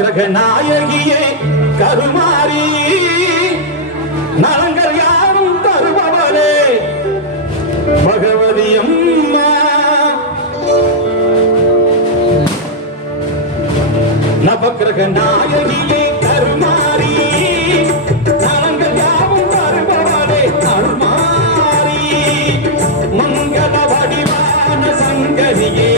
நவக்கிரக நாயகியே கருமாரி நலங்கள் யாரும் தருபவளே பகவதி அம்மா. நவக்கிரக நாயகியே கருமாரி நலங்கள் யாரும் தருபவளே கருமாரி மங்கள வடிவான சங்கரியே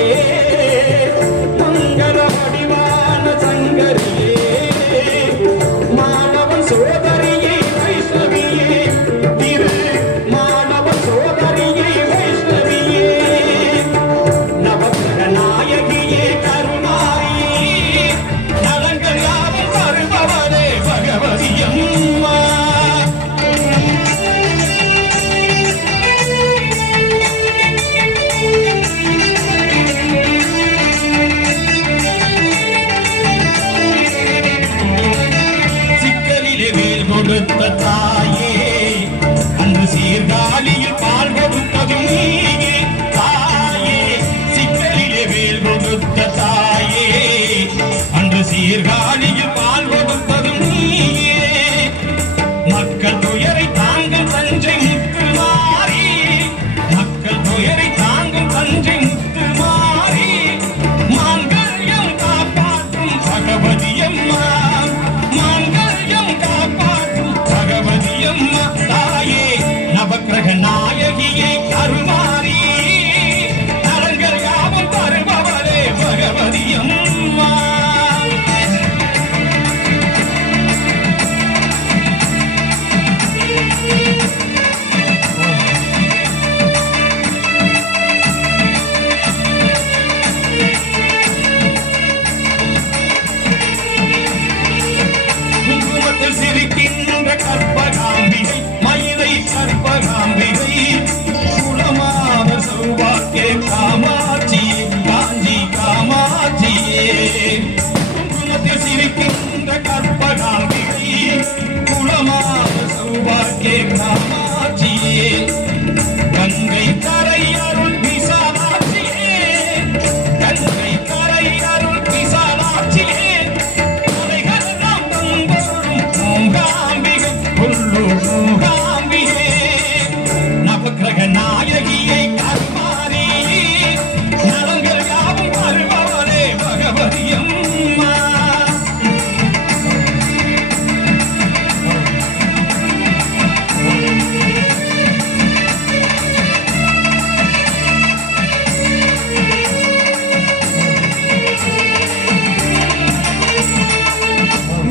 கொடுத்த தாயே அன்று சீர்காழியில் பால் கொடுப்பதும் நீயே தாயே. சிக்கலிலே வேல் கொடுத்த தாயே அன்று சீர்காழியில் பால் கொடுப்பதும் நீயே. மக்கள் துயரை தாங்கும் தஞ்சை முத்து மாறி மக்கள் துயரை தாங்கும் தஞ்சை முத்து மாறி மாங்கல்யம் காப்பாற்றும் பகவதி அம்மா. தாயே நவக்கிரக நாயகியே கருமாரி நலங்கள் யாவும் தருபவளே பகவதி அம்மா. குங்குமத்தில் சிரிக்கின்ற கற்பகாம்பிகை மயிலை கற்பகாம்பிகை குலமான சௌபாக்கிய காமாட்சியே காஞ்சி காமாட்சியே. குங்குமத்தில் சிரிக்கின்ற கற்பகாம்பிகை குலமான சௌபாக்கிய காமாட்சியே கங்கை கரை அருள் விசாலாட்சியே கங்கை கரை அருள் விசாலாட்சியே. நவக்கிரக நாயகியை கருமாரி நலங்கள் யாவும் தருபவளே பகவதி அம்மா.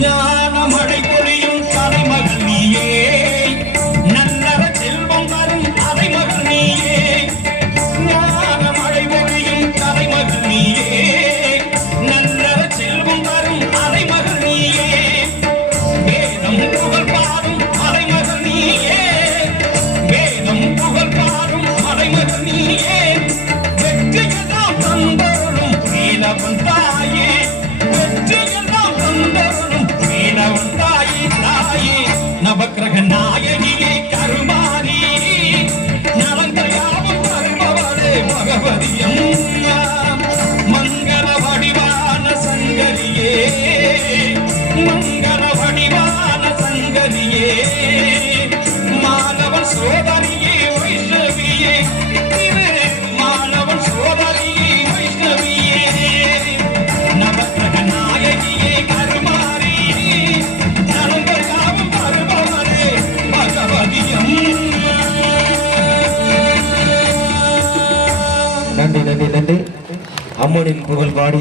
ஞான மழை பொழியும் தலைமகள் நீயே நல்லற செல்வம் வரும் அலைமகள் நீயே. ஞான மழை பொழியும் தலைமகள் நீயே நல்லற செல்வம் வரும் அலைமகள் நீயே. வேதம் புகழ் பாடும் அலைமகள் நீயே வேதம் புகழ் பாடும் அலைமகள் நீயே. வெற்றியெல்லாம் தந்தருளும் வீணவன் தாயே வெற்றியெல்லாம் தந்தருளும் வீணவன் தாயே தாயே. நவக்கிரக நாயகியே கருமாரி நலங்கள் யாவும் தருபவளே பகவதி அம்மா. மங்கள வடிவான சங்கரியே மங்கள வடிவான சங்கரியே மாணவன் சோதரியே வைஷ்ணவியே மாணவன் சோதரியே வைஷ்ணவியே. நவக்கிரக நாயகியே கருமாரி நலங்கள் யாவும் தருபவளே பகவதி அம்மா. நன்றி நன்றி நன்றி. அம்மனின் புகழ் பாடி